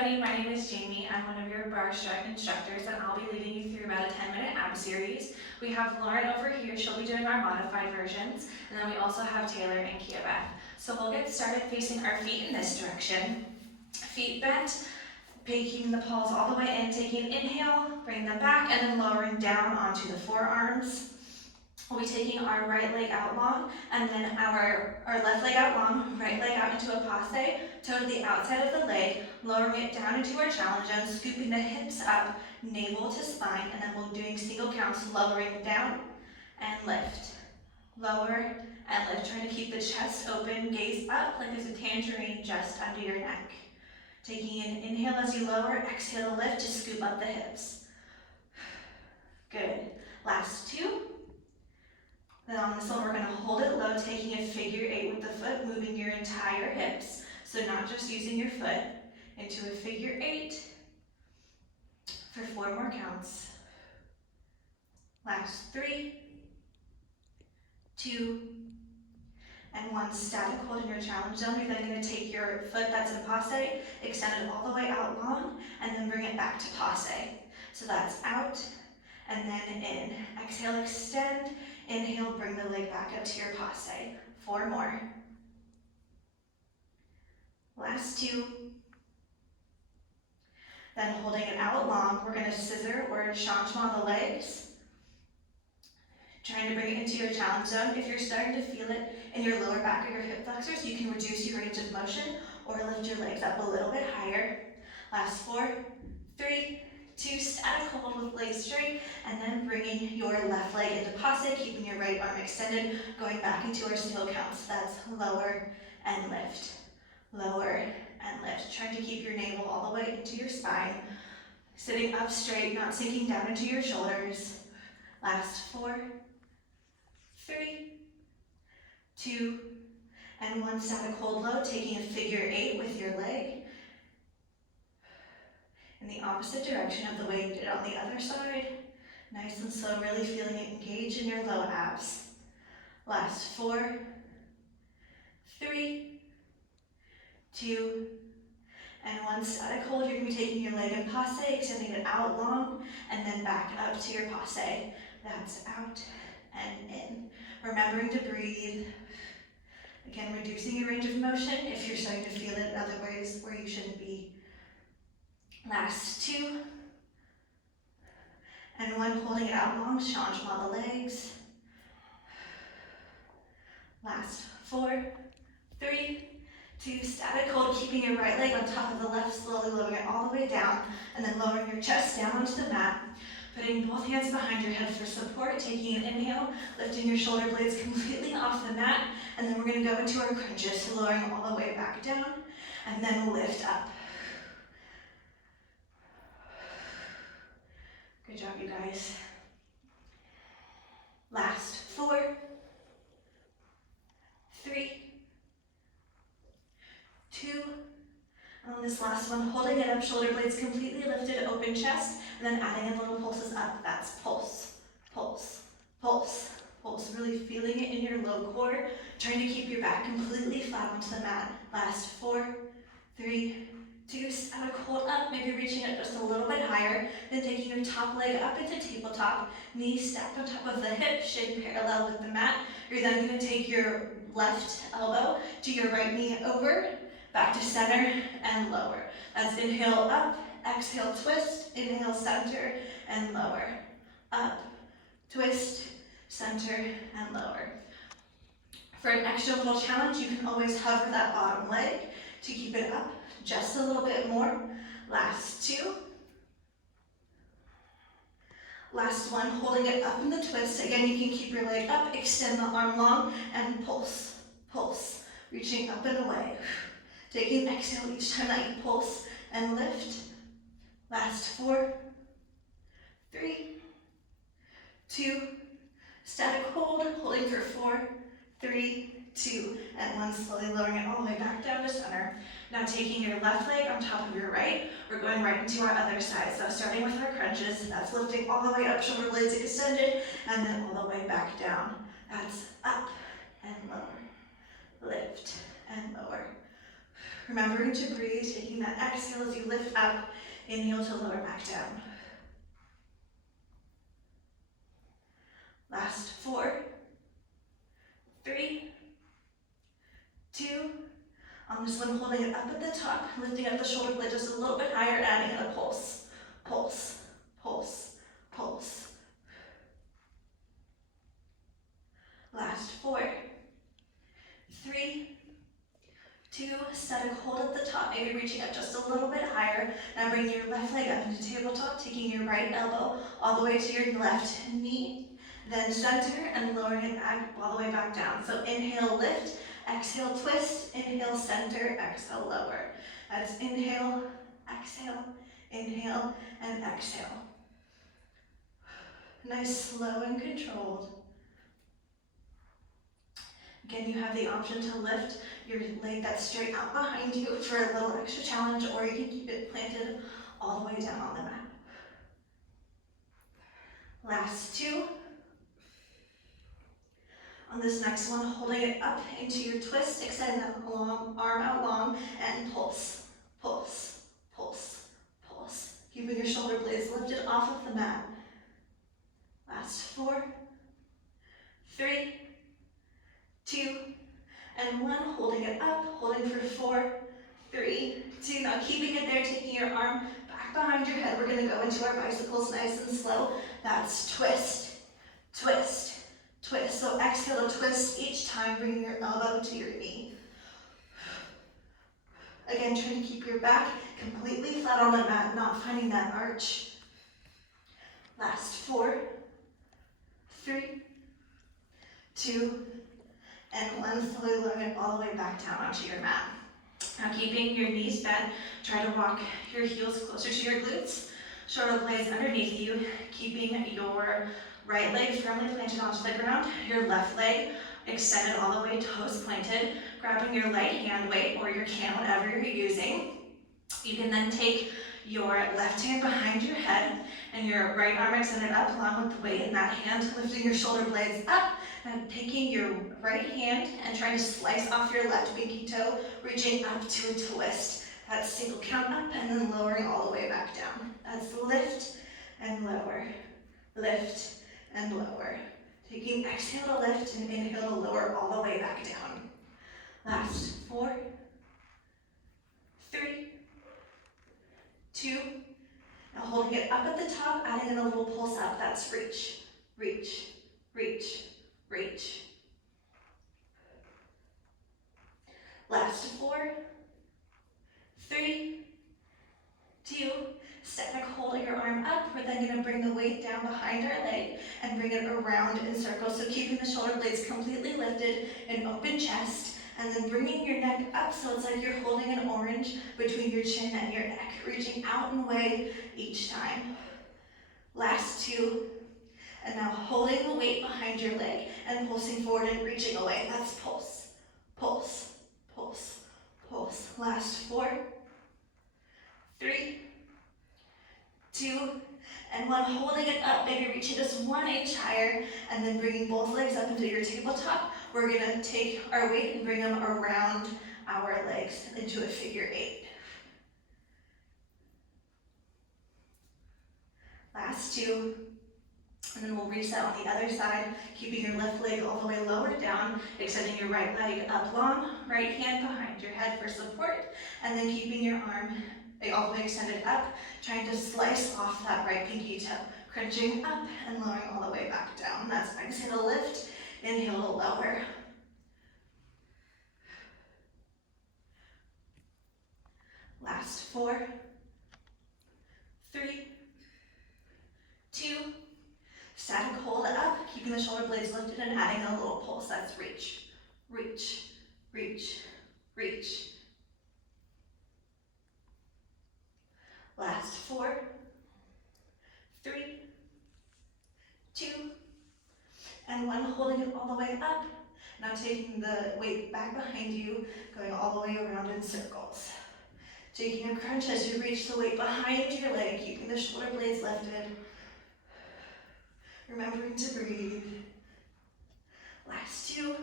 everybody, my name is Jamie. I'm one of your bar instructors and I'll be leading you through about a 10-minute ab series. We have Lauren over here, she'll be doing our modified versions, and then we also have Taylor and Kia Beth. So we'll get started facing our feet in this direction. Feet bent, keeping the palms all the way in, taking an inhale, bringing them back, and then lowering down onto the forearms. We'll be taking our right leg out long, and then our left leg out long, right leg out into a passe, toe to the outside of the leg, lowering it down into our challenge zone, scooping the hips up, navel to spine, and then we'll be doing single counts, lowering down and lift. Lower and lift, trying to keep the chest open, gaze up like there's a tangerine just under your neck. Taking an inhale as you lower, exhale to lift to scoop up the hips. Good. Last two. Then on this one, we're going to hold it low, taking a figure eight with the foot, moving your entire hips. So not just using your foot, into a figure eight for 4 more counts. Last 3, 2, and 1. Static hold in your challenge zone. You're then going to take your foot that's in passe, extend it all the way out long, and then bring it back to passe. So that's out, and then in. Exhale, extend. Inhale, bring the leg back up to your passe. 4 more. Last 2. Then holding it out long, we're going to scissor or changement the legs. Trying to bring it into your challenge zone. If you're starting to feel it in your lower back or your hip flexors, you can reduce your range of motion or lift your legs up a little bit higher. Last 4, 3, 2, static hold with legs straight, and then bringing your left leg into passe, keeping your right arm extended, going back into our single counts. That's lower and lift, lower and lift. Trying to keep your navel all the way into your spine, sitting up straight, not sinking down into your shoulders. Last 4, 3, 2, and 1. Static hold low, taking a figure eight with your leg in the opposite direction of the way you did on the other side. Nice and slow, really feeling it engage in your low abs. Last 4, 3, 2, and 1. Static hold. You're going to be taking your leg in passe, extending it out long, and then back up to your passe. That's out and in. Remembering to breathe. Again, reducing your range of motion if you're starting to feel it in other ways where you shouldn't be. Last 2, and 1. Holding it out long, changement the legs. Last 4, 3, 2, static hold, keeping your right leg on top of the left, slowly lowering it all the way down, and then lowering your chest down onto the mat. Putting both hands behind your head for support, taking an inhale, lifting your shoulder blades completely off the mat, and then we're going to go into our crunches, so lowering all the way back down, and then lift up. Good job, you guys. Last 4, 3, 2, and on this last one, holding it up, shoulder blades completely lifted, open chest, and then adding in little pulses up. That's pulse, pulse, pulse, pulse. Really feeling it in your low core, trying to keep your back completely flat onto the mat. Last 4, 3, 2, static hold up, maybe reaching it just a little bit higher, then taking your top leg up into tabletop, knees stacked on top of the hip, shin parallel with the mat. You're then going to take your left elbow to your right knee over, back to center, and lower. That's inhale up, exhale twist, inhale center, and lower. Up, twist, center, and lower. For an extra little challenge, you can always hover that bottom leg to keep it up just a little bit more. Last 2. Last 1, holding it up in the twist. Again, you can keep your leg up, extend the arm long, and pulse, pulse, reaching up and away. Taking an exhale each time that you pulse and lift. Last 4, 3, 2, static hold, holding for 4, 3, 2, and 1, slowly lowering it all the way back down to center. Now taking your left leg on top of your right, we're going right into our other side. So starting with our crunches, that's lifting all the way up, shoulder blades extended, and then all the way back down. That's up and lower, lift and lower. Remembering to breathe, taking taking that exhale as you lift up, inhale to lower back down. Last 4, 3, 2, on this one, holding it up at the top, lifting up the shoulder blade just a little bit higher, adding in a pulse, pulse, pulse, pulse. Last 4, 3, 2, static hold at the top, maybe reaching up just a little bit higher. Now bring your left leg up into tabletop, taking your right elbow all the way to your left knee, then center and lowering it back all the way back down. So inhale, lift, exhale, twist, inhale, center, exhale, lower. That's inhale, exhale, inhale, and exhale. Nice, slow and controlled. Again, you have the option to lift your leg that's straight out behind you for a little extra challenge, or you can keep it planted all the way down on the mat. Last 2. On this next one, holding it up into your twist, extend that long arm out long, and pulse, pulse, pulse, pulse. Keeping your shoulder blades lifted off of the mat. Last 4, 3, 2, and 1. Holding it up, holding for 4, 3, 2. Now keeping it there, taking your arm back behind your head. We're going to go into our bicycles nice and slow. That's twist, twist, twist. So exhale to twist each time, bringing your elbow to your knee. Again, trying to keep your back completely flat on the mat, not finding that arch. Last 4, 3, 2, and 1. Slowly lowering it all the way back down onto your mat. Now keeping your knees bent, try to walk your heels closer to your glutes. Shoulder blades underneath you, keeping your right leg firmly planted onto the ground, your left leg extended all the way, toes pointed, grabbing your right hand weight or your can, whatever you're using. You can then take your left hand behind your head and your right arm extended up along with the weight in that hand, lifting your shoulder blades up and taking your right hand and trying to slice off your left pinky toe, reaching up to a twist. That's single count up and then lowering all the way back down. That's lift and lower, lift and lower. Taking exhale to lift and inhale to lower all the way back down. Last 4, 3, 2, now holding it up at the top, adding in a little pulse up. That's reach, reach, reach, reach. Last 4, 3, 2, static holding your arm up. We're then going to bring the weight down behind our leg and bring it around in circles. So keeping the shoulder blades completely lifted, an open chest, and then bringing your neck up so it's like you're holding an orange between your chin and your neck, reaching out and away each time. Last 2, and now holding the weight behind your leg and pulsing forward and reaching away. That's pulse, pulse, pulse, pulse. Last 4, 3, 2, and 1. Holding it up, maybe reaching just 1 inch higher, and then bringing both legs up into your tabletop. We're going to take our weight and bring them around our legs into a figure 8. Last 2, and then we'll reset on the other side, keeping your left leg all the way lower down, extending your right leg up long, right hand behind your head for support, and then keeping your arm all the way extended up, trying to slice off that right pinky toe, crunching up and lowering all the way back down. That's exhale to lift, inhale to lower. Last 4, 3, 2, static hold up, keeping the shoulder blades lifted and adding a little pulse. That's reach, reach, reach, reach. Last 4, 3, 2, and 1. Holding it all the way up. Now taking the weight back behind you, going all the way around in circles. Taking a crunch as you reach the weight behind your leg, keeping the shoulder blades lifted. Remembering to breathe. Last 2.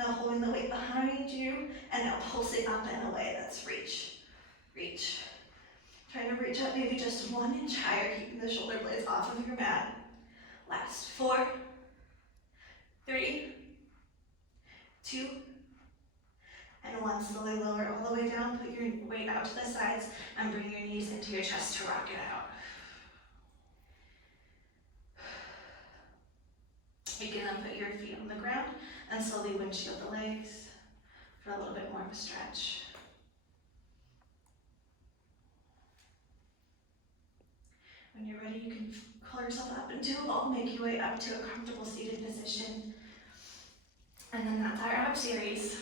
Now holding the weight behind you, and now pulsing up and away. That's reach, reach. Trying to reach up maybe just 1 inch higher, keeping the shoulder blades off of your mat. Last, 4, 3, 2, and 1. Slowly lower all the way down, put your weight out to the sides, and bring your knees into your chest to rock it out. You can then put your feet on the ground and slowly windshield the legs for a little bit more of a stretch. When you're ready, you can pull yourself up into a ball, make your way up to a comfortable seated position. And then that's our ab series.